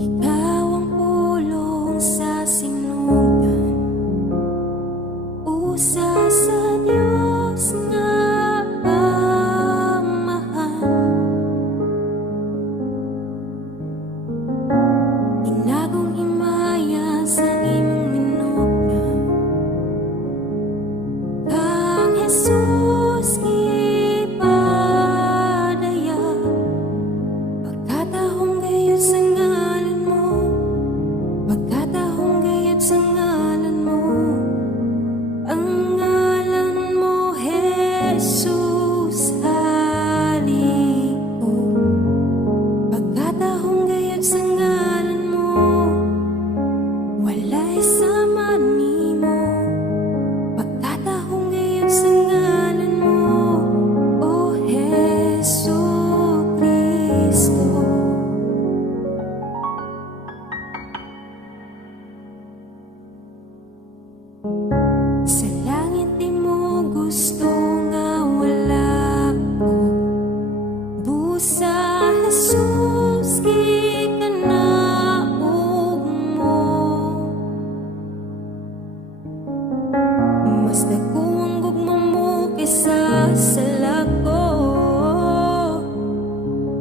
Ikaw ang pulong sa sinugan, usa sa Diyos nga Amahan. Inagong himaya sa imong minuta, kang Jesus ipadaya. Pagkatahong gayud sa ngalan mo, pagkatahong gayud sa ngalan mo, ang ngalan mo Jesus haliko. Pagkatahong gayud sa ngalan mo, walay sama nimo. Pagkatahong gayud sa ngalan mo, O Jesucristo. Sa langit di mo gusto nga wala ko, busa Jesus gikanaog mo. Mas dako ang gugma mo kaysa sa lako,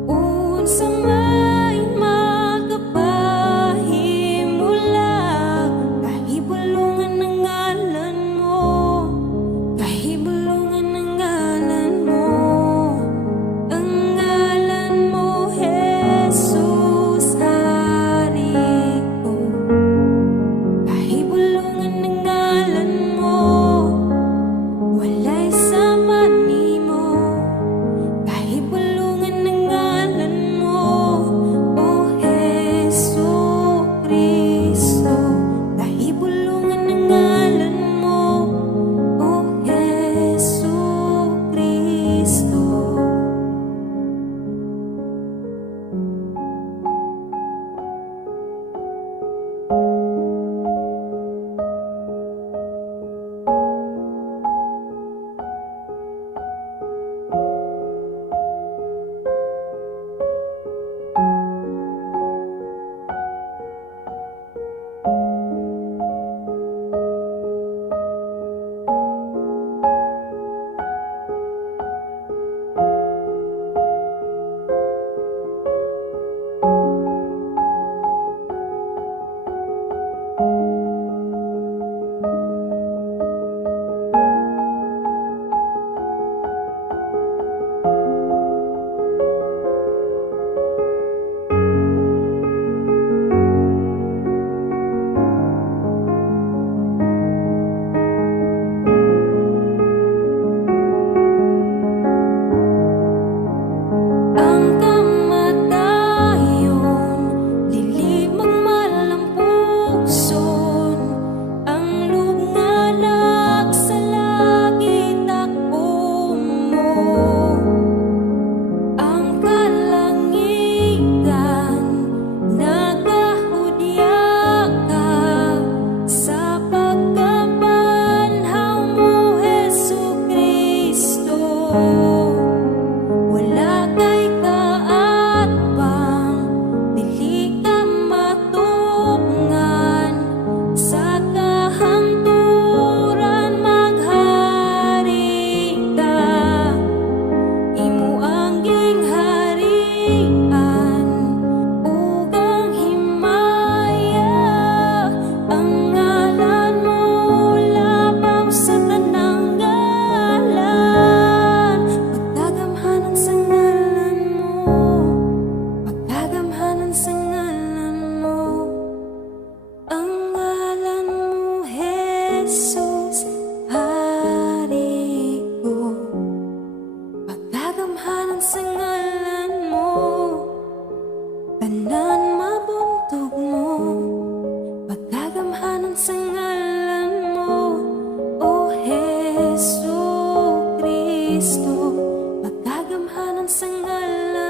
unsa may makapahimula. Kahibulungan ang ngalan mo, kahibulungan ang ngalan mo, ang ngalan mo Jesus hariko. Kahibulungan ang ngalan mo, walay sama nimo. wala